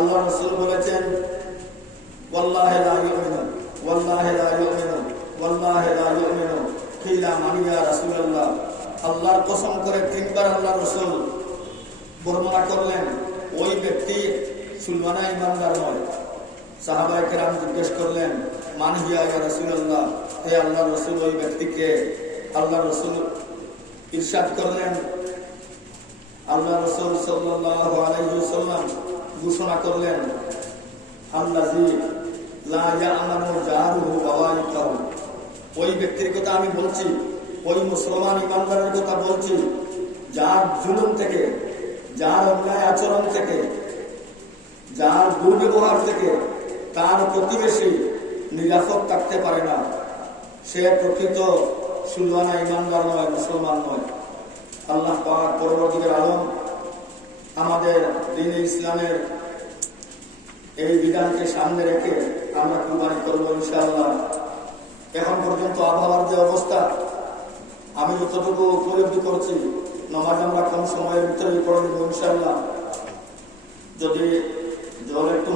আল্লাহ রাসূল বলেছেন ওয়াল্লাহি লা ইউমিনু ওয়াল্লাহি লা ইউমিনু ওয়াল্লাহি লা ইউমিনু কিলা মান ইয়া রাসূলুল্লাহ। আল্লাহর কসম করে তিনবার আল্লাহ রাসূল বর্ণনা করলেন ওই ব্যক্তি মুসলমানা ইমানদার নয়। সাহাবায়ে কেরাম জিজ্ঞেস করলেন মান হিয়া ইয়া রাসূলুল্লাহ, হে আল্লাহর রাসূল ওই ব্যক্তিকে? আল্লাহর রাসূল ইরশাদ করলেন, আল্লাহ রাসূল সাল্লাল্লাহু আলাইহি ওয়াসাল্লাম ঘোষণা করলেন আল্লাযী লা ইয়ামানু জারুহু বাওয়াইকাহু। ওই ব্যক্তির কথা আমি বলছি, ওই মুসলমান ইমানদারের কথা বলছি যার জুলুম থেকে, যার অন্যায় আচরণ থেকে, যার দুর্ব্যবহার থেকে তার প্রতিবেশী নিরাপদ থাকতে পারে না, সে প্রকৃত সুলমানা ইমানদার নয়, মুসলমান নয়। আল্লাহ পাক পরবর্তীকার আলম আমাদের দ্বীন ইসলামের এই বিধানকে সামনে রেখে আমরা কুরবানি করবো ইনশাআল্লাহ। এখন পর্যন্ত আবহাওয়ার যে অবস্থা আমি যতটুকু উপলব্ধি করছি, নামাজ আমরা কম সময়ের ভিতরে পড়ে নেব ইনশাআল্লাহ। যদি জল একটু